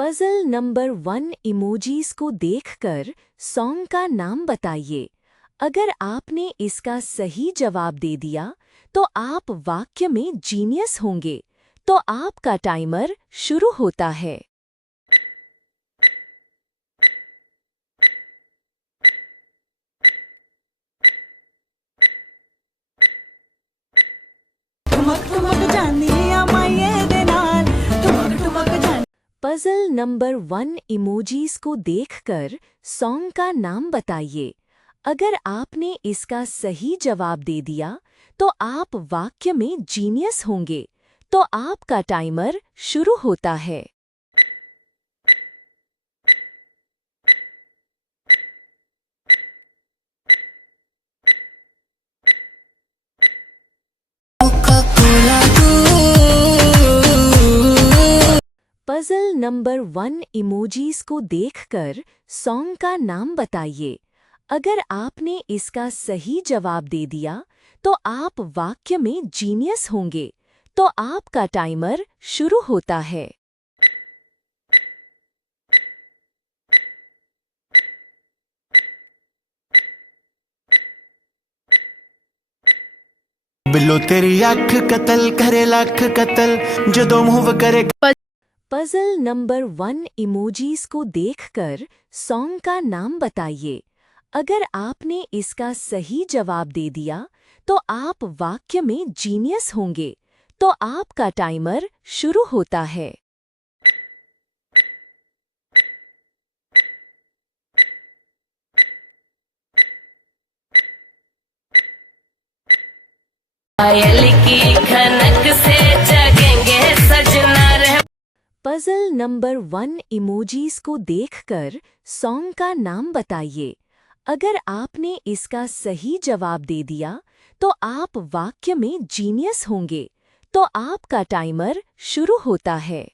Puzzle number 1 emojis को देखकर song का नाम बताइए। अगर आपने इसका सही जवाब दे दिया तो आप वाक्य में जीनियस होंगे। तो आपका टाइमर शुरू होता है। पजल नंबर 1 इमोजीज को देखकर सॉन्ग का नाम बताइए। अगर आपने इसका सही जवाब दे दिया तो आप वाक्य में जीनियस होंगे। तो आपका टाइमर शुरू होता है। पजल नंबर 1 इमोजीज को देखकर सॉन्ग का नाम बताइए। अगर आपने इसका सही जवाब दे दिया तो आप वाक्य में जीनियस होंगे। तो आपका टाइमर शुरू होता है। बिल्लो तेरी अख कतल करे लख कतल जदों मूव करे। पजल नंबर 1 इमोजीज को देखकर सॉन्ग का नाम बताइए। अगर आपने इसका सही जवाब दे दिया तो आप वाक्य में जीनियस होंगे। तो आपका टाइमर शुरू होता है। पायल की खनक से जगेंगे सजना रह। पजल नंबर 1 इमोजीज को देखकर सॉन्ग का नाम बताइए। अगर आपने इसका सही जवाब दे दिया तो आप वाक्य में जीनियस होंगे। तो आपका टाइमर शुरू होता है।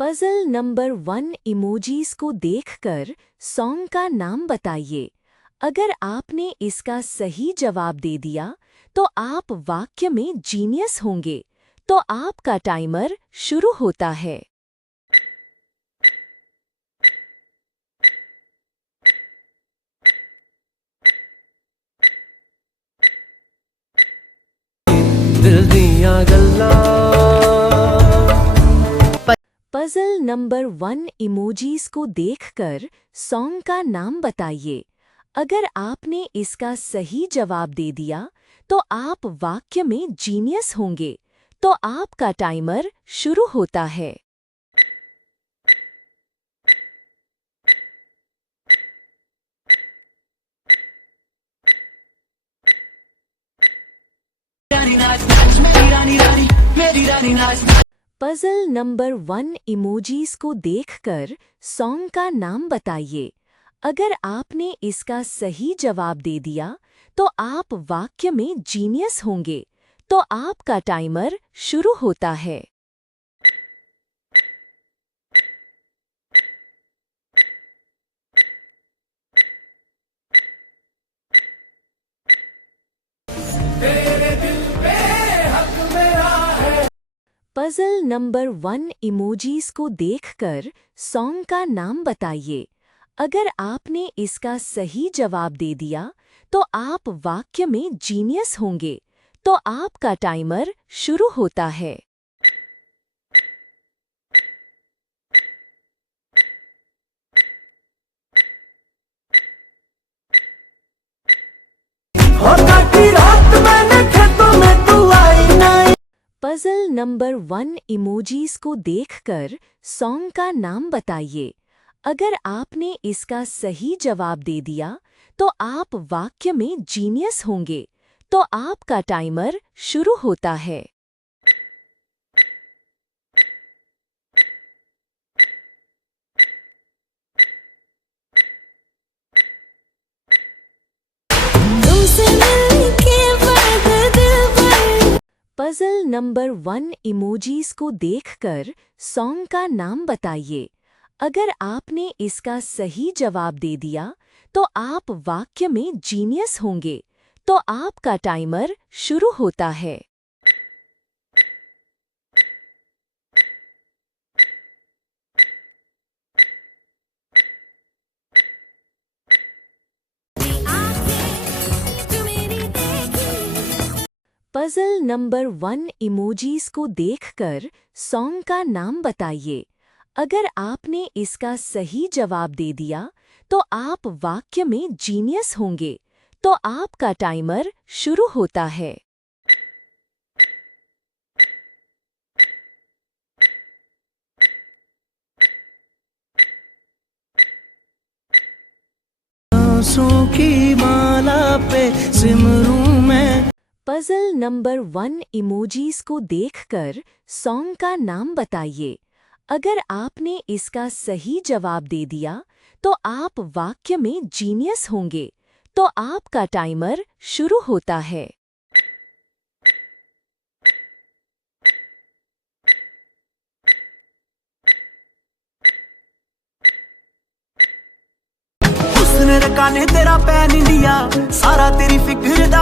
पजल नंबर 1 इमोजीज को देखकर सॉन्ग का नाम बताइए। अगर आपने इसका सही जवाब दे दिया तो आप वाक्य में जीनियस होंगे। तो आपका टाइमर शुरू होता है। दिल दियां गल्लां। पजल नंबर 1 इमोजीज को देखकर सॉन्ग का नाम बताइए। अगर आपने इसका सही जवाब दे दिया तो आप वाक्य में जीनियस होंगे। तो आपका टाइमर शुरू होता है। पजल नंबर 1 इमोजीज को देखकर सॉन्ग का नाम बताइए। अगर आपने इसका सही जवाब दे दिया तो आप वाक्य में जीनियस होंगे। तो आपका टाइमर शुरू होता है। पजल नंबर 1 इमोजीज को देखकर सॉन्ग का नाम बताइए। अगर आपने इसका सही जवाब दे दिया तो आप वाक्य में जीनियस होंगे। तो आपका टाइमर शुरू होता है। पजल नंबर 1 इमोजीज को देखकर सॉन्ग का नाम बताइए। अगर आपने इसका सही जवाब दे दिया तो आप वाक्य में जीनियस होंगे। तो आपका टाइमर शुरू होता है। पजल नंबर 1 इमोजीज को देखकर सॉन्ग का नाम बताइए। अगर आपने इसका सही जवाब दे दिया तो आप वाक्य में जीनियस होंगे। तो आपका टाइमर शुरू होता है। पजल नंबर 1 इमोजीज को देखकर सॉन्ग का नाम बताइए। अगर आपने इसका सही जवाब दे दिया तो आप वाक्य में जीनियस होंगे। तो आपका टाइमर शुरू होता है। आंसुओं की माला पे सिमरूं मैं। पजल नंबर 1 इमोजीज को देखकर सॉन्ग का नाम बताइए। अगर आपने इसका सही जवाब दे दिया तो आप वाक्य में जीनियस होंगे। तो आपका टाइमर शुरू होता है। उसने रखा ने तेरा पैन इंडिया सारा तेरी फिक्र दा